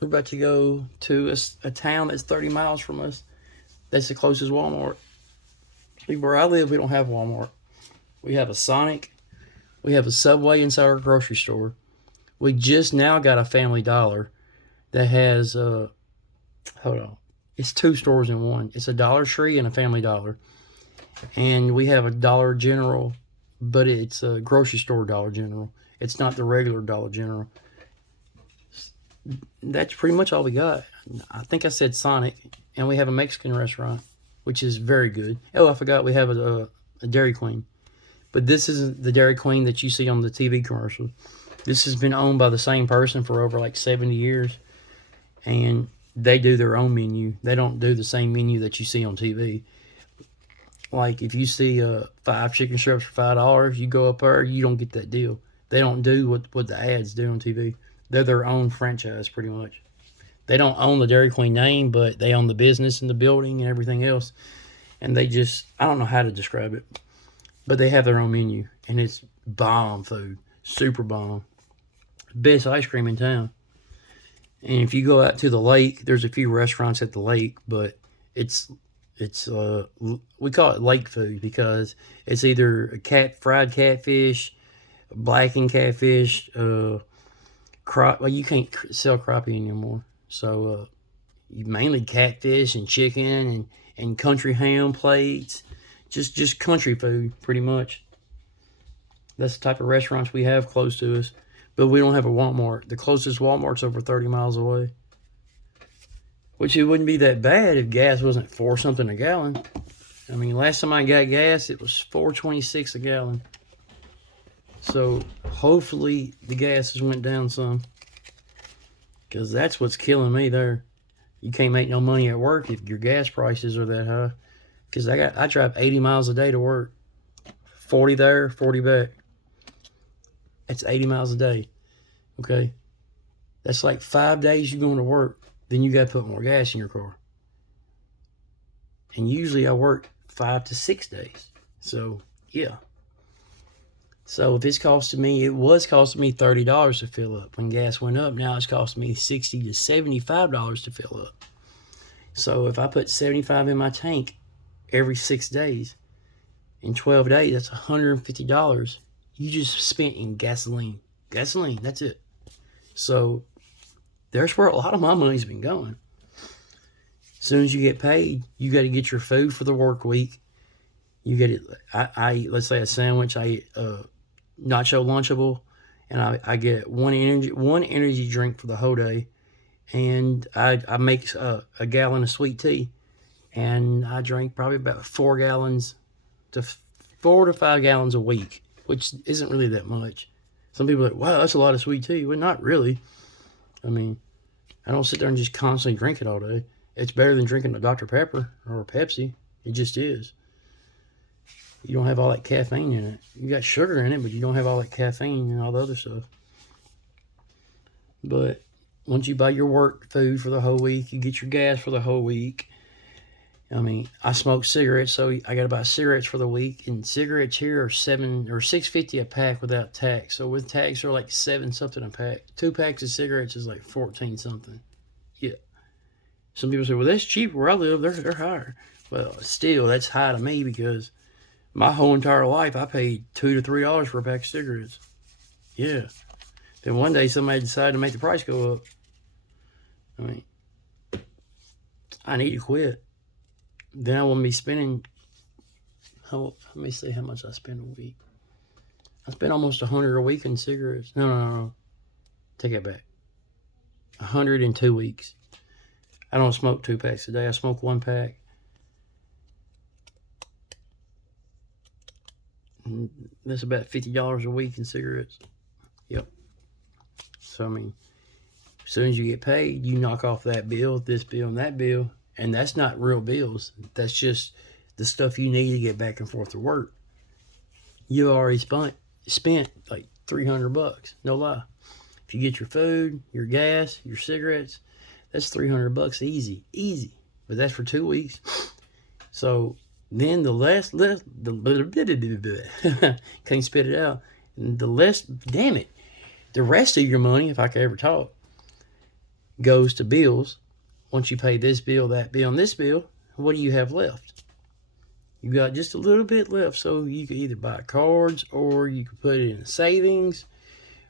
we're about to go to a town that's 30 miles from us. That's the closest Walmart. See, where I live, we don't have Walmart. We have a Sonic. We have a Subway inside our grocery store. We just now got a Family Dollar that has, hold on. It's 2 stores in one. It's a Dollar Tree and a Family Dollar. And we have a Dollar General, but it's a grocery store Dollar General. It's not the regular Dollar General. That's pretty much all we got. I think I said Sonic. And we have a Mexican restaurant, which is very good. Oh, I forgot we have a Dairy Queen. But this isn't the Dairy Queen that you see on the TV commercials. This has been owned by the same person for over like 70 years. And they do their own menu. They don't do the same menu that you see on TV. Like if you see 5 chicken strips for $5, you go up there, you don't get that deal. They don't do what the ads do on TV. They're their own franchise pretty much. They don't own the Dairy Queen name, but they own the business and the building and everything else. And they just, I don't know how to describe it, but they have their own menu. And it's bomb food. Super bomb. Best ice cream in town. And if you go out to the lake, there's a few restaurants at the lake, but it's we call it lake food because it's either fried catfish, blackened catfish, well, you can't sell crappie anymore. So mainly catfish and chicken and country ham plates, just country food pretty much. That's the type of restaurants we have close to us, but we don't have a Walmart. The closest Walmart's over 30 miles away. Which it wouldn't be that bad if gas wasn't $4 something a gallon. I mean, last time I got gas, it was $4.26 a gallon. So hopefully the gas has went down some, because that's what's killing me there. You can't make no money at work if your gas prices are that high. Because I drive 80 miles a day to work, 40 there, 40 back. That's 80 miles a day. Okay, that's like 5 days you're going to work. Then you got to put more gas in your car. And usually I work 5 to 6 days. So, yeah. So if it was costing me $30 to fill up. When gas went up, now it's costing me $60 to $75 to fill up. So if I put $75 in my tank every 6 days, in 12 days, that's $150 you just spent in gasoline. Gasoline, that's it. So there's where a lot of my money's been going. As soon as you get paid, you got to get your food for the work week. You get it. I eat, let's say, a sandwich. I eat nacho Lunchable, and I get one energy drink for the whole day, and I make a gallon of sweet tea, and I drink probably about 4 to 5 gallons a week, which isn't really that much. Some people are like, wow, that's a lot of sweet tea. Well, not really. I mean, I don't sit there and just constantly drink it all day. It's better than drinking a Dr. Pepper or a Pepsi. It just is. You don't have all that caffeine in it. You got sugar in it, but you don't have all that caffeine and all the other stuff. But once you buy your work food for the whole week, you get your gas for the whole week. I mean, I smoke cigarettes, so I got to buy cigarettes for the week. And cigarettes here are $6.50 a pack without tax. So with tax, they're like 7 something a pack. 2 packs of cigarettes is like 14 something. Yeah. Some people say, well, that's cheap where I live. They're higher. Well, still, that's high to me because my whole entire life I paid $2 to $3 for a pack of cigarettes. Yeah. Then one day somebody decided to make the price go up. I mean, I need to quit. Then I won't be spending, let me see how much I spend a week. I spend almost $100 a week in cigarettes. No. Take that back. 100 in 2 weeks. I don't smoke 2 packs a day. I smoke 1 pack. And that's about $50 a week in cigarettes. Yep. So, I mean, as soon as you get paid, you knock off that bill, this bill, and that bill. And that's not real bills. That's just the stuff you need to get back and forth to work. You already spent like $300. No lie. If you get your food, your gas, your cigarettes, that's $300 easy. But that's for 2 weeks. So then can't spit it out. The rest of your money, if I could ever talk, goes to bills. Once you pay this bill, that bill, and this bill, what do you have left? You got just a little bit left, so you could either buy cards or you could put it in savings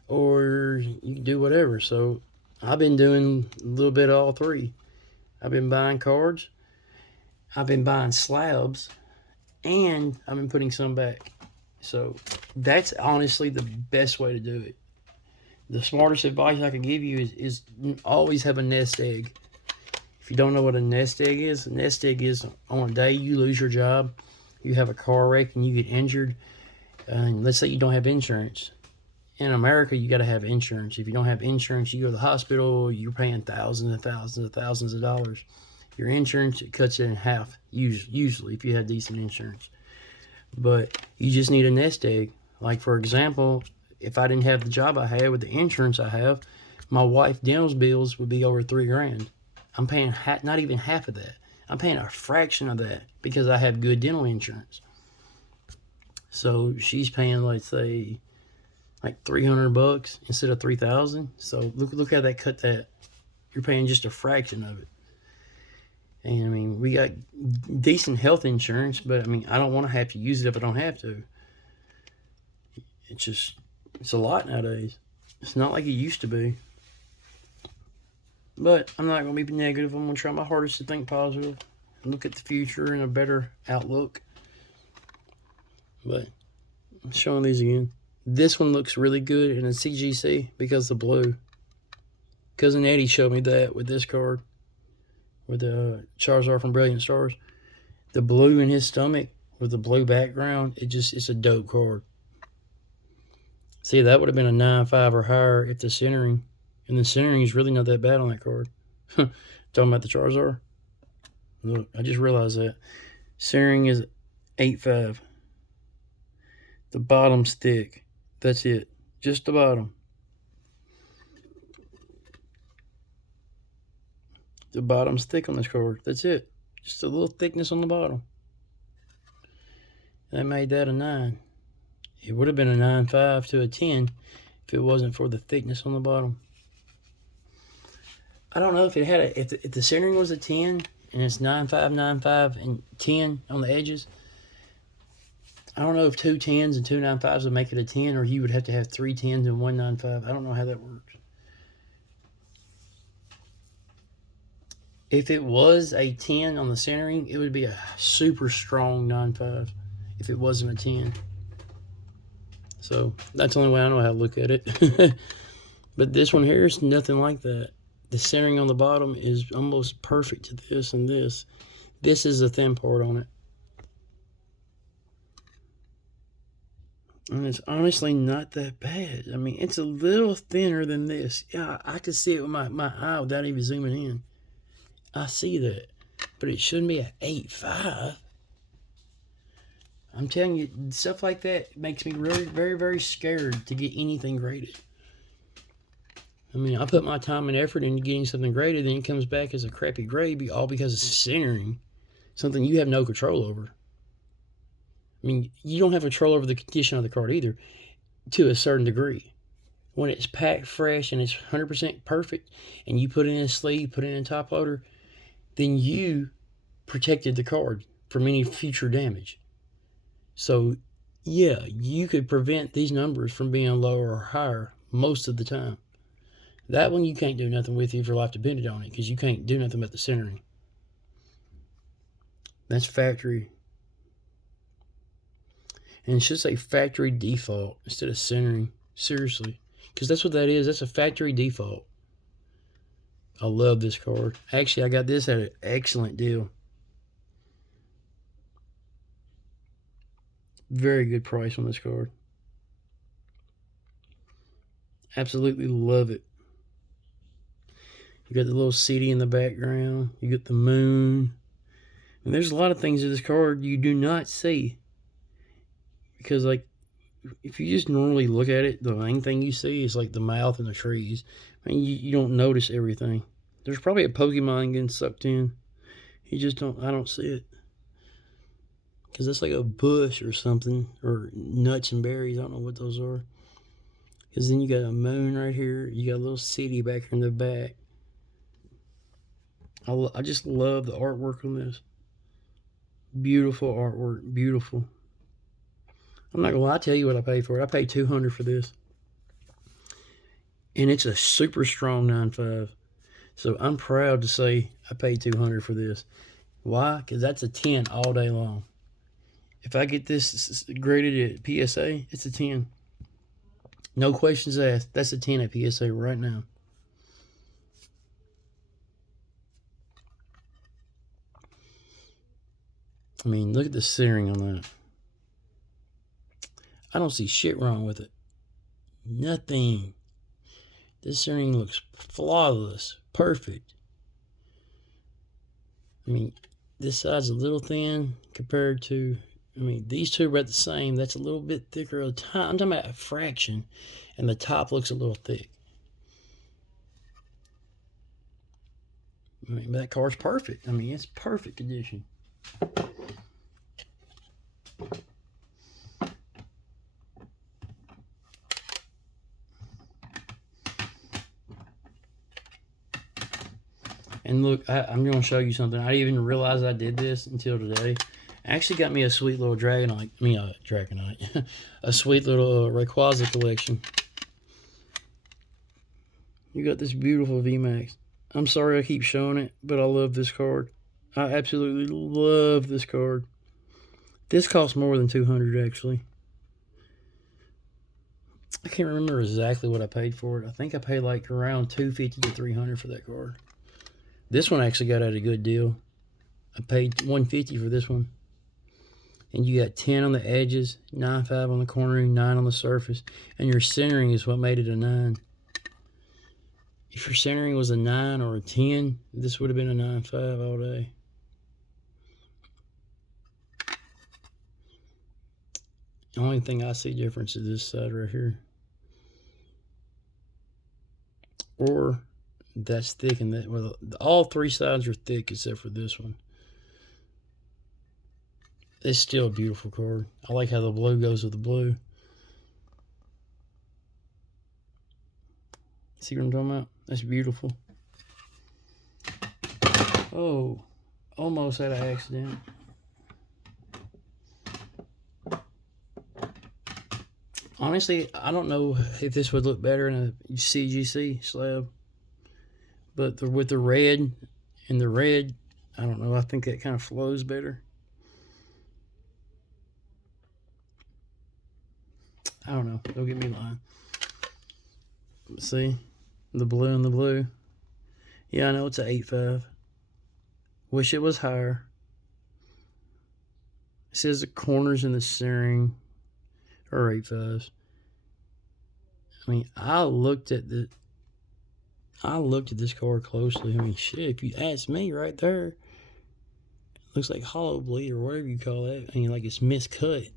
or you can do whatever. So I've been doing a little bit of all three. I've been buying cards, I've been buying slabs, and I've been putting some back. So that's honestly the best way to do it. The smartest advice I can give you is always have a nest egg. If you don't know what a nest egg is on a day you lose your job, you have a car wreck and you get injured, And let's say you don't have insurance. In America, you got to have insurance. If you don't have insurance, you go to the hospital, you're paying thousands and thousands and thousands of dollars. Your insurance, it cuts it in half, usually, if you have decent insurance. But you just need a nest egg. Like, for example, if I didn't have the job I had with the insurance I have, my wife dental bills would be over $3,000. I'm paying not even half of that. I'm paying a fraction of that because I have good dental insurance. So she's paying, let's say, like $300 instead of $3,000. So look how that cut that. You're paying just a fraction of it. And I mean, we got decent health insurance, but I mean, I don't want to have to use it if I don't have to. It's a lot nowadays. It's not like it used to be. But I'm not going to be negative. I'm going to try my hardest to think positive and look at the future and a better outlook. But I'm showing these again. This one looks really good in a CGC because of the blue. Cousin Eddie showed me that with this card. With the Charizard from Brilliant Stars. The blue in his stomach with the blue background, it's a dope card. See, that would have been a 9.5 or higher if the centering. And the centering is really not that bad on that card. Talking about the Charizard. Look, I just realized that. Centering is 8.5. The bottom's thick. That's it. Just the bottom. The bottom's thick on this card. That's it. Just a little thickness on the bottom. That made that a 9. It would have been a 9.5 to a 10 if it wasn't for the thickness on the bottom. I don't know if it had if the centering was a 10 and it's 9.5, 9.5, and 10 on the edges. I don't know if 2 10s and 2 9.5s would make it a 10, or you would have to have 3 10s and 1 9.5. I don't know how that works. If it was a 10 on the centering, it would be a super strong 9.5 if it wasn't a 10. So that's the only way I know how to look at it. But this one here is nothing like that. The centering on the bottom is almost perfect to this and this. This is the thin part on it. And it's honestly not that bad. I mean, it's a little thinner than this. Yeah, I can see it with my eye without even zooming in. I see that. But it shouldn't be an 8.5. I'm telling you, stuff like that makes me really very, very scared to get anything graded. I mean, I put my time and effort into getting something graded, then it comes back as a crappy grade, all because of centering. Something you have no control over. I mean, you don't have control over the condition of the card either, to a certain degree. When it's packed fresh and it's 100% perfect, and you put it in a sleeve, put it in a top loader, then you protected the card from any future damage. So, yeah, you could prevent these numbers from being lower or higher most of the time. That one you can't do nothing with if your life depended on it, because you can't do nothing about the centering. That's factory. And it should say factory default instead of centering. Seriously. Because that's what that is. That's a factory default. I love this card. Actually, I got this at an excellent deal. Very good price on this card. Absolutely love it. You got the little city in the background. You got the moon. And there's a lot of things in this card you do not see. Because, like, if you just normally look at it, the main thing you see is, like, the mouth and the trees. I mean, you don't notice everything. There's probably a Pokemon getting sucked in. I don't see it. Because that's like a bush or something. Or nuts and berries. I don't know what those are. Because then you got a moon right here. You got a little city back here in the back. I just love the artwork on this. Beautiful artwork. Beautiful. I'm not going to lie, I'll tell you what I paid for it. I paid $200 for this. And it's a super strong 9.5. So I'm proud to say I paid $200 for this. Why? Because that's a 10 all day long. If I get this graded at PSA, it's a 10. No questions asked. That's a 10 at PSA right now. I mean, look at the centering on that. I don't see shit wrong with it. Nothing. This centering looks flawless. Perfect. I mean, this side's a little thin compared to, I mean, these two are about the same. That's a little bit thicker. I'm talking about a fraction, and the top looks a little thick. I mean, that car's perfect. I mean, it's perfect condition. And look, I'm going to show you something. I didn't even realize I did this until today. I actually got me a sweet little Dragonite. Dragonite. A sweet little Rayquaza collection. You got this beautiful VMAX. I'm sorry I keep showing it, but I love this card. I absolutely love this card. This costs more than $200 actually. I can't remember exactly what I paid for it. I think I paid like around $250 to $300 for that card. This one actually got at a good deal. I paid $150 for this one. And you got 10 on the edges, 9.5 on the cornering, 9 on the surface. And your centering is what made it a 9. If your centering was a 9 or a 10, this would have been a 9.5 all day. The only thing I see difference is this side right here. Or that's thick, and that, well, all three sides are thick except for this one. It's still a beautiful card. I like how the blue goes with the blue. See what I'm talking about? That's beautiful. Oh, almost had an accident. Honestly, I don't know if this would look better in a CGC slab. But with the red and the red, I don't know. I think that kind of flows better. I don't know. Don't get me lying. See? The blue and the blue. Yeah, I know it's an 8.5. Wish it was higher. It says the corners and the centering are 8.5s. I mean, I looked at this card closely. I mean, shit, if you ask me right there, it looks like hollow bleed or whatever you call that. I mean, like it's miscut.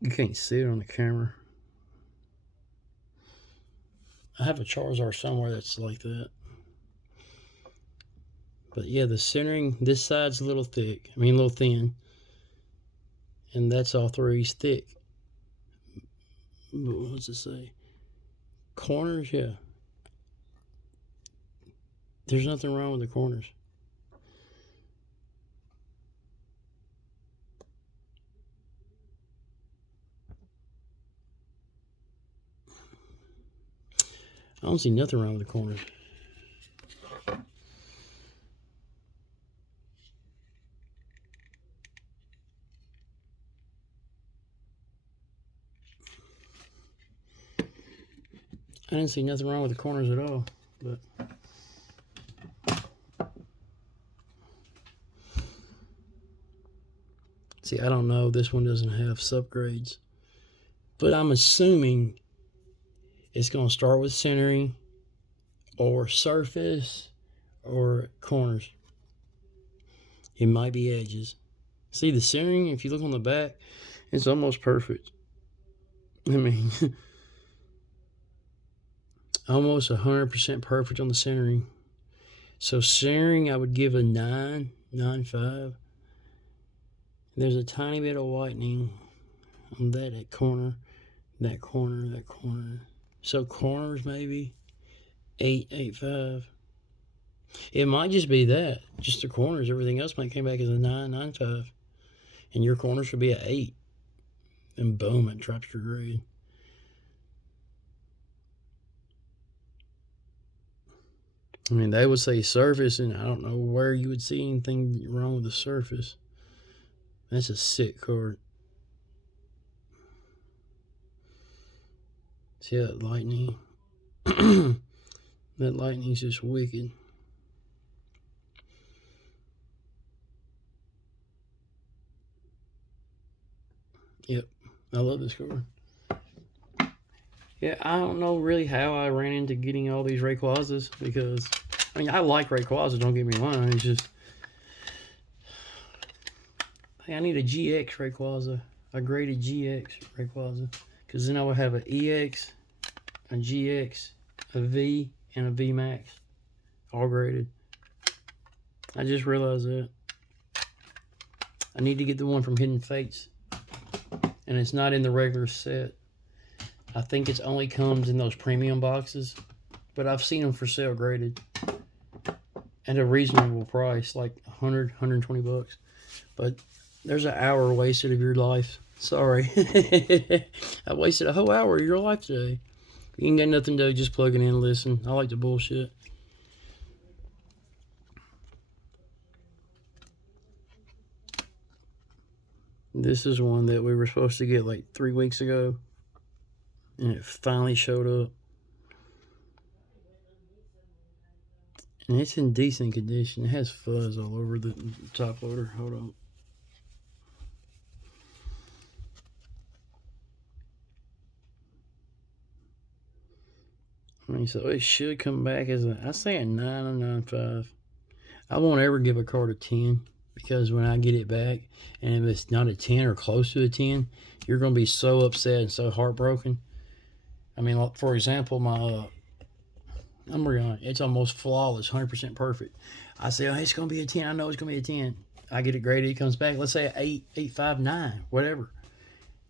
You can't see it on the camera. I have a Charizard somewhere that's like that. But yeah, the centering, this side's a little thick. I mean, a little thin. And that's all three's thick. What's it say? Corners, yeah. There's nothing wrong with the corners. I don't see nothing wrong with the corners. I didn't see nothing wrong with the corners at all, but see, I don't know. This one doesn't have subgrades, but I'm assuming it's going to start with centering or surface or corners. It might be edges. See, the centering, if you look on the back, it's almost perfect. I mean, almost 100% perfect on the centering. So centering, I would give a 9, 9.5. There's a tiny bit of whitening on that corner, that corner, that corner. So corners maybe 8, 8.5. It might just be that, just the corners. Everything else might come back as a 9, 9.5. And your corner should be an 8. And boom, it drops your grade. I mean, they would say surface, and I don't know where you would see anything wrong with the surface. That's a sick card. See that lightning? That lightning's just wicked. Yep, I love this card. Yeah, I don't know really how I ran into getting all these Rayquazas, because, I mean, I like Rayquaza, don't get me wrong. It's just, hey, I need a GX Rayquaza, a graded GX Rayquaza, because then I would have an EX, a GX, a V, and a V Max, all graded. I just realized that. I need to get the one from Hidden Fates, and it's not in the regular set. I think it only comes in those premium boxes, but I've seen them for sale graded at a reasonable price, like 100, 120 bucks. But there's an hour wasted of your life. Sorry. I wasted a whole hour of your life today. You ain't got nothing to do, just plug it in and listen. I like the bullshit. This is one that we were supposed to get like 3 weeks ago, and it finally showed up. And it's in decent condition. It has fuzz all over the top loader. Hold on. I mean, so it should come back as I say a 9 or 9.5. I won't ever give a card a 10, because when I get it back, and if it's not a 10 or close to a 10, you're going to be so upset and so heartbroken. I mean, like, for example, my Umbreon, it's almost flawless, 100% perfect. I say, oh, it's going to be a 10. I know it's going to be a 10. I get it graded. It comes back, let's say, 8, 8.5, 9, whatever.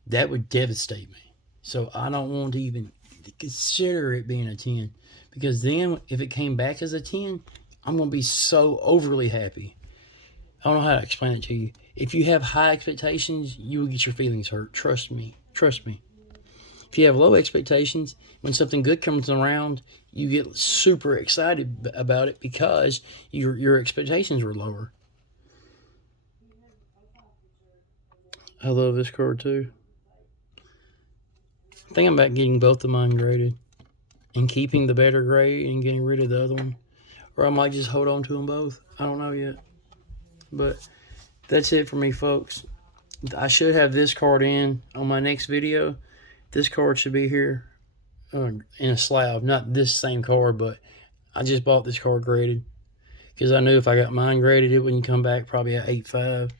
That would devastate me. So I don't want to even consider it being a 10. Because then, if it came back as a 10, I'm going to be so overly happy. I don't know how to explain it to you. If you have high expectations, you will get your feelings hurt. Trust me. Trust me. If you have low expectations, when something good comes around, you get super excited about it because your expectations were lower. I love this card too. I think I'm about getting both of mine graded and keeping the better grade and getting rid of the other one. Or I might just hold on to them both. I don't know yet. But that's it for me, folks. I should have this card in on my next video. This card should be here in a slab. Not this same card, but I just bought this card graded, because I knew if I got mine graded, it wouldn't come back probably at 8.5,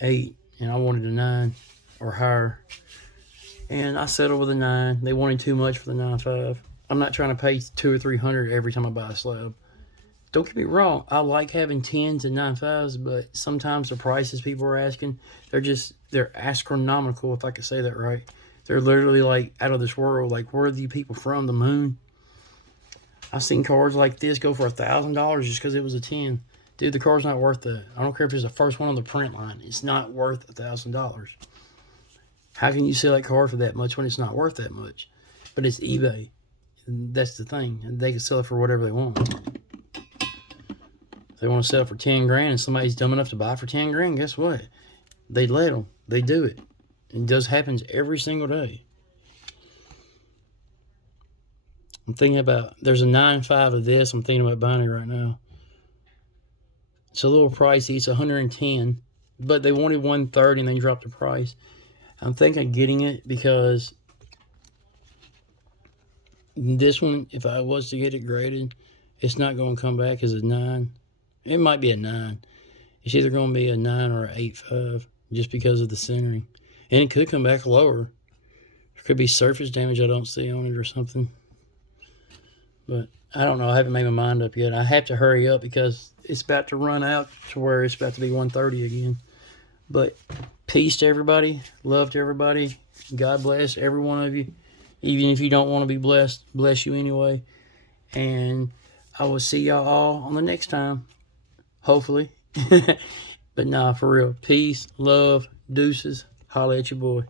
8, and I wanted a 9 or higher. And I settled with a 9. They wanted too much for the 9.5. I'm not trying to pay $200 or $300 every time I buy a slab. Don't get me wrong, I like having 10s and 9.5s, but sometimes the prices people are asking, they're astronomical, if I could say that right. They're literally like out of this world. Like, where are the people from? The moon? I've seen cards like this go for $1,000 just because it was a 10. Dude, the card's not worth that. I don't care if it's the first one on the print line. It's not worth $1,000. How can you sell that card for that much when it's not worth that much? But it's eBay. That's the thing. They can sell it for whatever they want. If they want to sell it for 10 grand and somebody's dumb enough to buy it for 10 grand, guess what? They let them. They do it. It does happens every single day. I'm thinking about, there's a 9.5 of this. I'm thinking about buying it right now. It's a little pricey. It's 110, but they wanted 130 and they dropped the price. I'm thinking of getting it because this one, if I was to get it graded, it's not going to come back as a 9. It might be a 9. It's either going to be a 9 or an 8.5 just because of the centering. And it could come back lower. There could be surface damage I don't see on it or something. But I don't know. I haven't made my mind up yet. I have to hurry up because it's about to run out to where it's about to be 130 again. But peace to everybody. Love to everybody. God bless every one of you. Even if you don't want to be blessed, bless you anyway. And I will see y'all all on the next time. Hopefully. But nah, for real. Peace, love, deuces. Holla at your boy.